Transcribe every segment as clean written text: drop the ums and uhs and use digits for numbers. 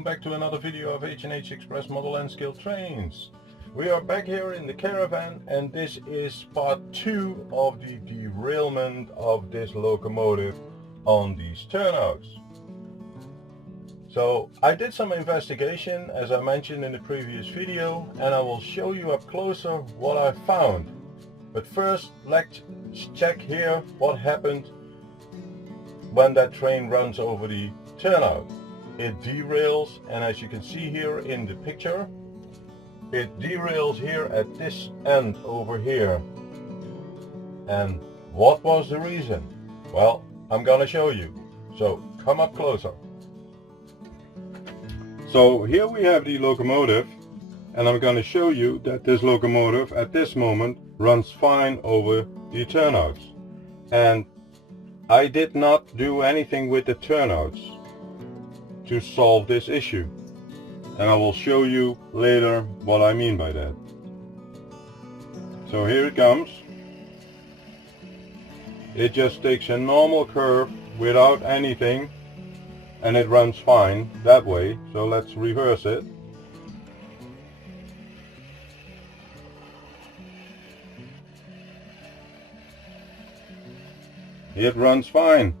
welcome back to another video of H&H Express model nscale trains. We are back here in the caravan, and this is part 2 of the derailment of this locomotive on these turnouts. So I did some investigation, as I mentioned in the previous video, and I will show you up closer what I found. But first, let's check here what happened when that train runs over the turnout. It derails, and as you can see here in the picture, it derails here at this end over here. And what was the reason? Well, I'm gonna show you, so come up closer. So here we have the locomotive, and I'm going to show you that this locomotive at this moment runs fine over the turnouts. And I did not do anything with the turnouts to solve this issue, and I will show you later what I mean by that. So here it comes. It just takes a normal curve without anything, and it runs fine that way. So let's reverse it. It runs fine.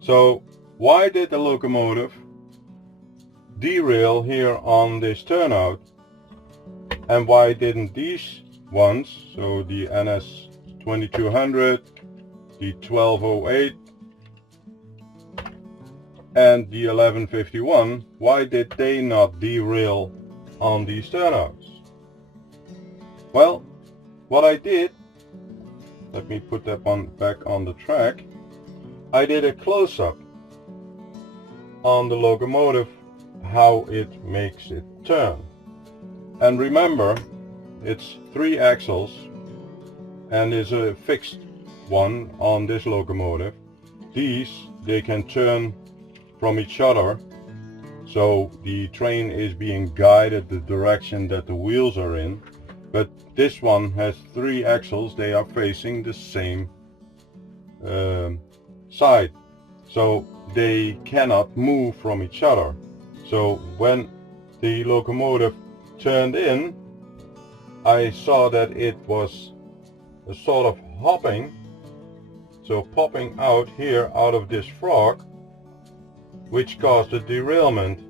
So why did the locomotive derail here on this turnout, and why didn't these ones, so the NS 2200, the 1208 and the 1151, why did they not derail on these turnouts? Well, what I did, let me put that one back on the track. I did a close-up on the locomotive, how it makes it turn. And remember, it's 3 axles and is a fixed one on this locomotive. These, they can turn from each other, so the train is being guided the direction that the wheels are in. But this one has 3 axles, they are facing the same side, so they cannot move from each other. So when the locomotive turned in, I saw that it was a sort of hopping, so popping out here out of this frog, which caused a derailment,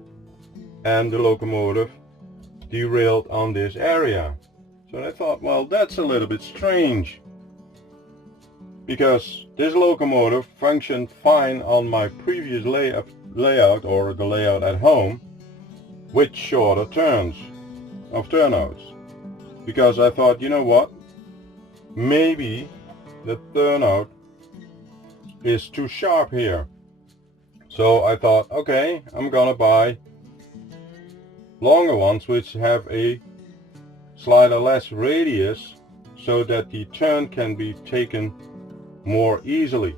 and the locomotive derailed on this area. So I thought, well, that's a little bit strange, because this locomotive functioned fine on my previous layout, or the layout at home, with shorter turnouts. Because I thought, you know what, maybe the turnout is too sharp here. So I thought, okay, I'm gonna buy longer ones which have a slightly less radius, so that the turn can be taken more easily.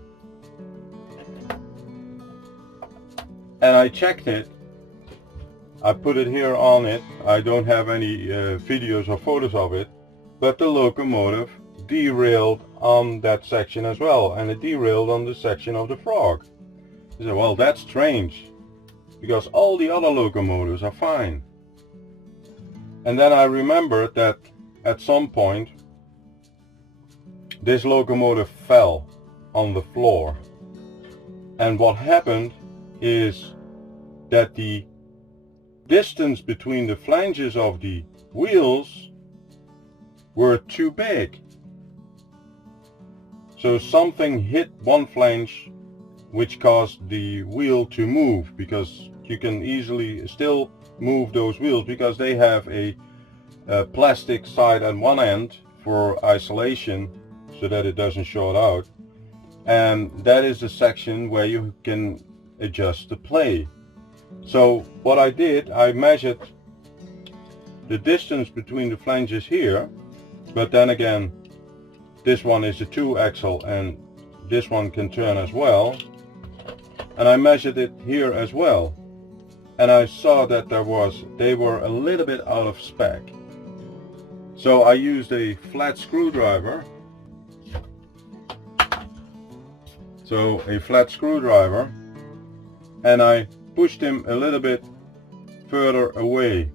And I checked it. I put it here on it. I don't have any videos or photos of it, but the locomotive derailed on that section as well, and it derailed on the section of the frog. I said, well, that's strange, because all the other locomotives are fine. And then I remembered that at some point this locomotive fell on the floor, and what happened is that the distance between the flanges of the wheels were too big. So something hit one flange, which caused the wheel to move, because you can easily still move those wheels because they have a plastic side at one end for isolation so that it doesn't short out, and that is the section where you can adjust the play. So what I did, I measured the distance between the flanges here, but then again this one is a 2 axle and this one can turn as well, and I measured it here as well, and I saw that they were a little bit out of spec. So I used a flat screwdriver. And I pushed him a little bit further away.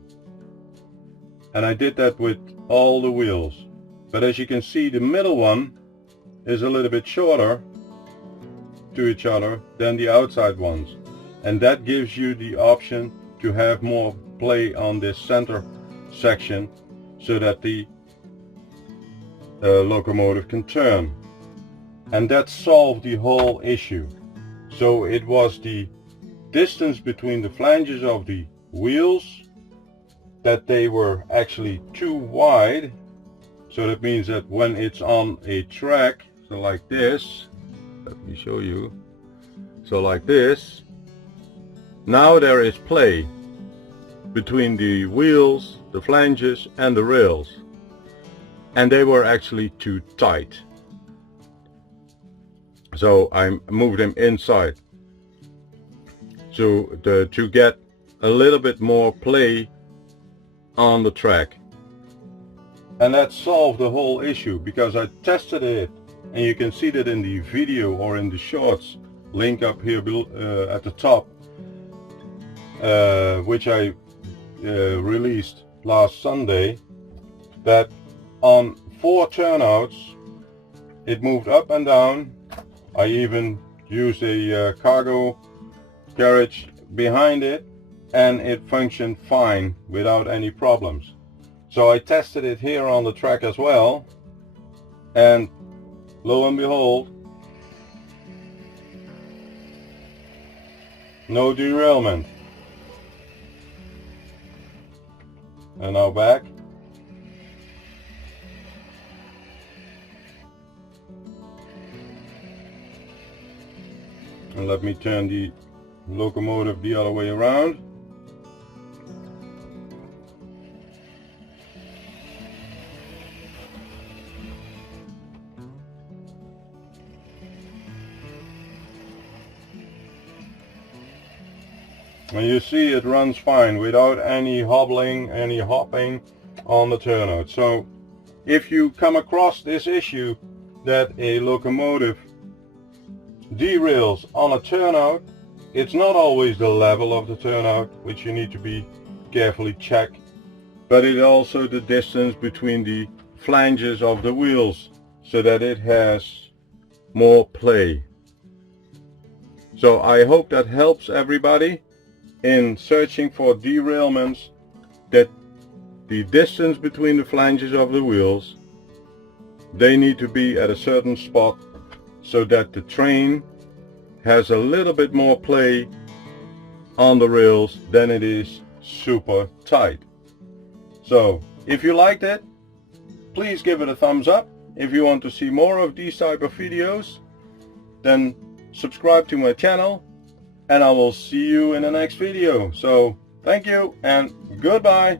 And I did that with all the wheels. But as you can see, the middle one is a little bit shorter to each other than the outside ones. And that gives you the option to have more play on this center section so that the locomotive can turn. And that solved the whole issue. So it was the distance between the flanges of the wheels that they were actually too wide. So that means that when it's on a track, so like this, let me show you, so like this, now there is play between the wheels, the flanges and the rails, and they were actually too tight. So I moved them inside to get a little bit more play on the track. And that solved the whole issue, because I tested it, and you can see that in the video or in the shorts, link up here at the top, which I released last Sunday, that on 4 turnouts it moved up and down. I even used a cargo carriage behind it, and it functioned fine without any problems. So I tested it here on the track as well, and lo and behold, no derailment. And now back. And let me turn the locomotive the other way around. And you see it runs fine without any hobbling, any hopping on the turnout. So if you come across this issue that a locomotive derails on a turnout, it's not always the level of the turnout, which you need to be carefully check, but it's also the distance between the flanges of the wheels, so that it has more play. So I hope that helps everybody in searching for derailments, that the distance between the flanges of the wheels, they need to be at a certain spot so that the train has a little bit more play on the rails than it is super tight. So if you liked it, please give it a thumbs up. If you want to see more of these type of videos, then subscribe to my channel, and I will see you in the next video. So thank you and goodbye.